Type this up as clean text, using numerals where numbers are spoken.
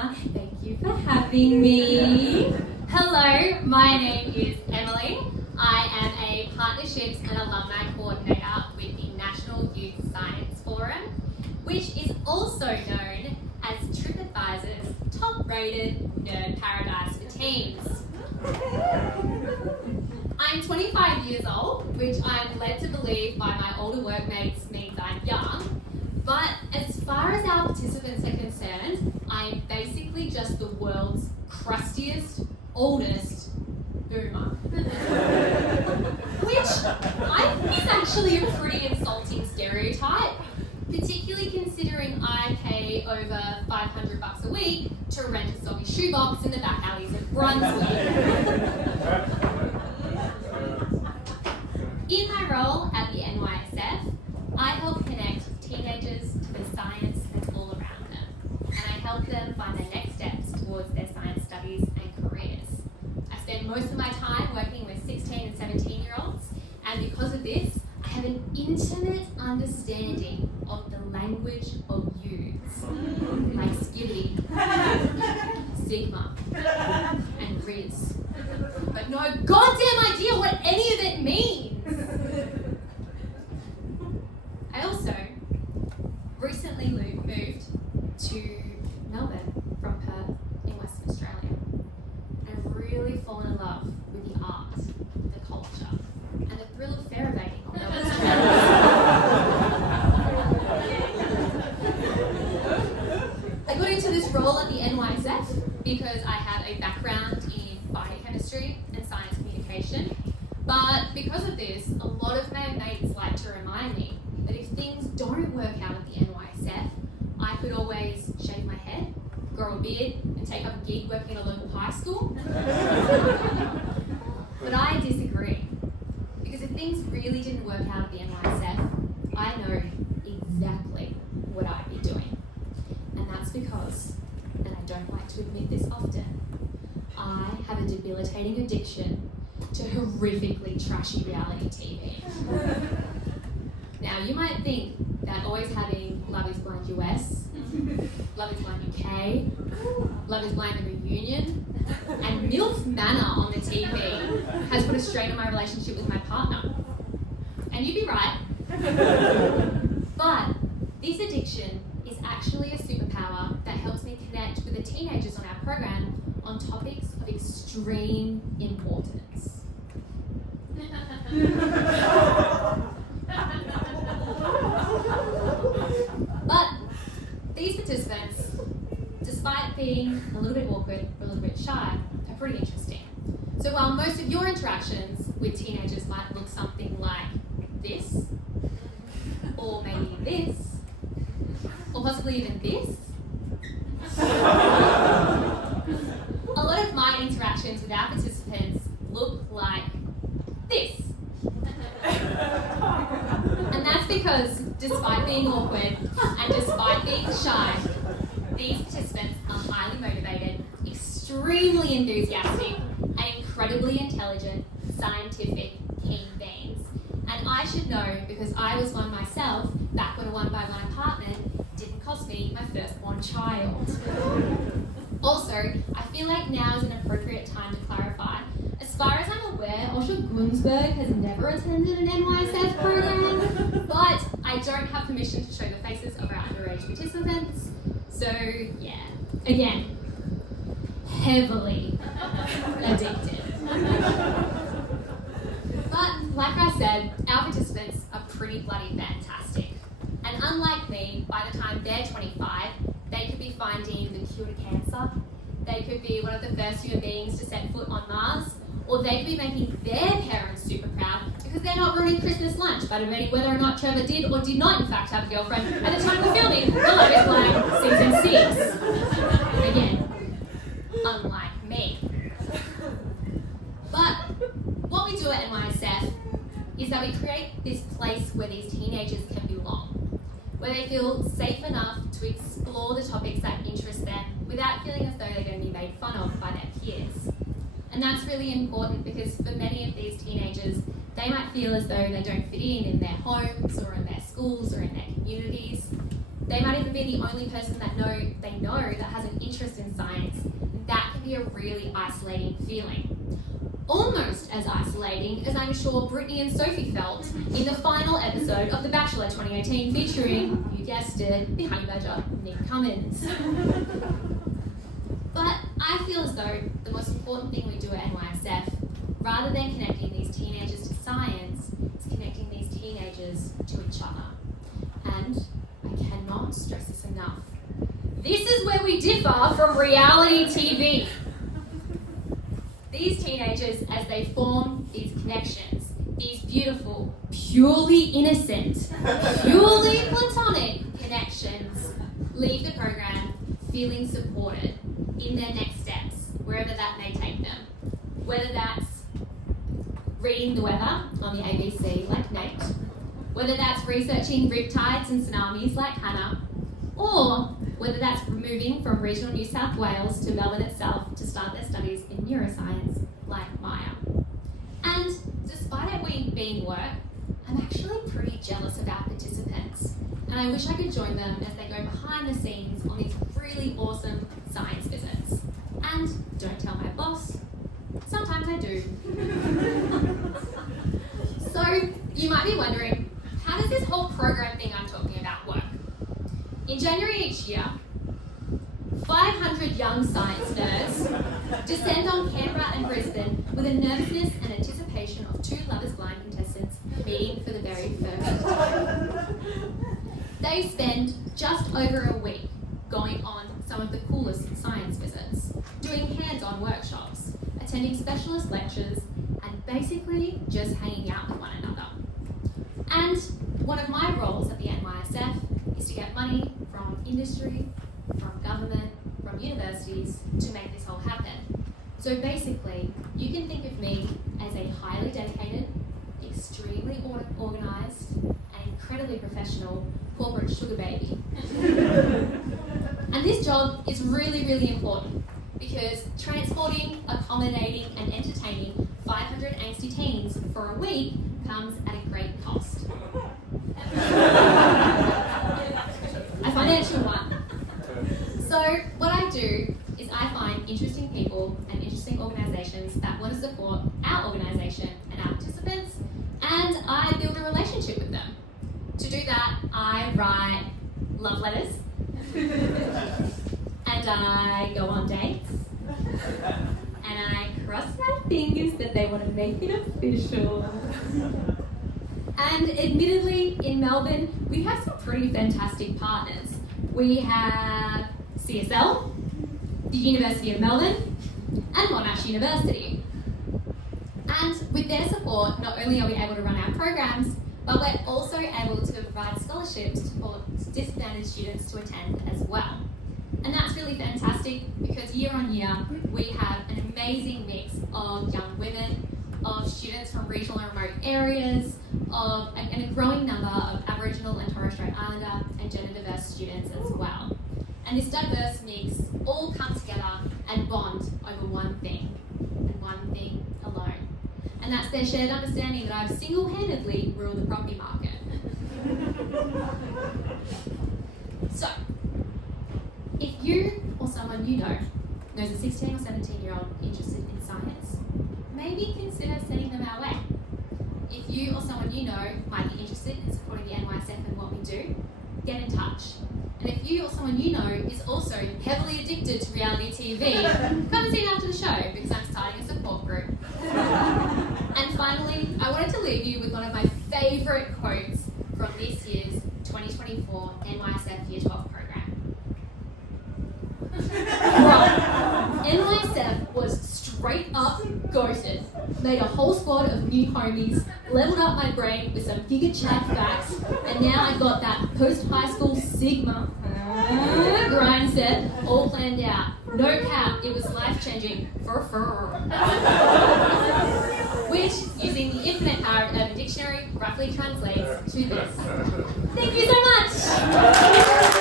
Anna. Thank you for having me. Hello, my name is Emily. I am a Partnerships and Alumni Coordinator with the National Youth Science Forum, which is also known as TripAdvisor's top-rated nerd paradise for teens. I'm 25 years old, which I'm led to believe by my older workmates means I'm young. But as far as our participants are concerned, I'm basically just the world's crustiest, oldest boomer. Which I think is actually a pretty insulting stereotype, particularly considering I pay over $500 a week to rent a soggy shoebox in the back alleys of Brunswick. In my role at the NYSF, I help connect teenagers to the science that's all around them, and I help them find their next steps towards their science studies and careers. I spend most of my time working with 16 and 17-year-olds, and because of this, I have an intimate understanding of the language of youths, like Skibbity, Sigma, and Riz, but no goddamn idea what any of it means. I also recently moved to Melbourne from Perth in Western Australia, and I've really fallen in love with the art, the culture, and the thrill of ferrobating on Melbourne's trails. I got into this role at the NYSF because I have a background in biochemistry and science communication, but because of this, a lot of my mates like to remind me that if things don't work out at the NYSF, I could always shave my head, grow a beard, and take up a gig working at a local high school. But I disagree, because if things really didn't work out at the NYSF, I know exactly what I'd be doing. And that's because, and I don't like to admit this often, I have a debilitating addiction to horrifically trashy reality TV. Now, you might think that always having Love is Blind US, Love is Blind UK, Love is Blind The Reunion, and MILF Manor on the TV has put a strain on my relationship with my partner. And you'd be right. But this addiction is actually a superpower that helps me connect with the teenagers on our program on topics of extreme importance. But these participants, despite being a little bit awkward or a little bit shy, are pretty interesting. So while most of your interactions with teenagers might look something like this, or maybe this, or possibly even this, a lot of my interactions with our participants look like this. And that's because, despite being awkward and despite being shy, these participants are highly motivated, extremely enthusiastic, and incredibly intelligent, scientific, keen beings. And I should know, because I was one myself, back when a one-by-one apartment didn't cost me my firstborn child. Also, I feel like now is an appropriate time to clarify. As far as I'm aware, Osher Gunsberg has never attended an NYSF program, but I don't have permission to show the faces of our underage participants. So, yeah, again, heavily addicted. But, like I said, our participants are pretty bloody fantastic. And unlike me, by the time they're 25, they could be finding the cure to cancer, they could be one of the first human beings to set foot on Mars, or they could be making their parents super proud because they're not ruining Christmas lunch by debating whether or not Trevor did or did not in fact have a girlfriend at the time of filming The Love is Blind Season 6. Again, unlike me. But what we do at NYSF is that we create this place where these teenagers can belong, where they feel safe enough to explore the topics that interest them without feeling as though they're going to be made fun of by their peers. And that's really important because for many of these teenagers, they might feel as though they don't fit in their homes or in their schools or in their communities. They might even be the only person that they know that has an interest in science, that can be a really isolating feeling. Almost as isolating as I'm sure Brittany and Sophie felt in the final episode of The Bachelor 2018 featuring, you guessed it, the honey badger, Nick Cummins. But I feel as though the most important thing we do at NYSF, rather than connecting these teenagers to science, is connecting these teenagers to each other. And I cannot stress this enough. This is where we differ from reality TV. These teenagers, as they form these connections, these beautiful, purely innocent, purely platonic connections, leave the program feeling supported in their next steps, wherever that may take them. Whether that's reading the weather on the ABC like Nate, whether that's researching riptides and tsunamis like Hannah, or whether that's moving from regional New South Wales to Melbourne itself to start their studies in neuroscience like Maya. And despite it being work, I'm actually pretty jealous of our participants, and I wish I could join them as they go behind the scenes on these really awesome science visits. And don't tell my boss, sometimes I do. So you might be wondering, how does this whole program thing I'm talking about work? In January each year, 500 young science nerds descend on Canberra and Brisbane with a nervousness and anticipation of two Love is Blind contestants meeting for the very first time. They spend just over a week going on some of the coolest science visits, doing hands-on workshops, attending specialist lectures, and basically just hanging out with one another. And one of my roles at the NYSF is to get money from industry, from government, from universities to make this all happen. So basically, you can think of me as a highly dedicated, extremely organised, and incredibly professional corporate sugar baby. And this job is really, really important because transporting, accommodating, and entertaining 500 angsty teens for a week comes at a great cost. A financial one. So what I do is I find interesting people and interesting organisations that want to support our organisation and our participants, and I build a relationship with them. To do that, I write love letters, and I go on dates, and I cross my fingers that they want to make it official. And admittedly, in Melbourne, we have some pretty fantastic partners. We have CSL, the University of Melbourne, and Monash University. And with their support, not only are we able to run our programs, but we're also able to provide scholarships for disadvantaged students to attend as well. And that's really fantastic because year on year, we have an amazing mix of young women, of students from regional and remote areas, and a growing number of Aboriginal and Torres Strait Islander and gender diverse students as well. And this diverse mix all come together and bond over one thing, and one thing alone. And that's their shared understanding that I've single-handedly ruled the property market. So, if you or someone you know knows a 16 or 17-year-old interested in science, maybe consider sending them our way. If you or someone you know might be interested in supporting the NYSF and what we do, get in touch. And if you or someone you know is also heavily addicted to reality TV, come and see me after the show because I'm starting a support group. And finally, I wanted to leave you with one of my favourite quotes from this year's 2024 NYSF Year 12 program. Right. NYSF was straight up ghosted. Made a whole squad of new homies, leveled up my brain with some giga chat facts, and now I got that post-high school Sigma grind set all planned out. No cap, it was life-changing. Which, using the infinite power of Urban Dictionary, roughly translates to this. Thank you so much!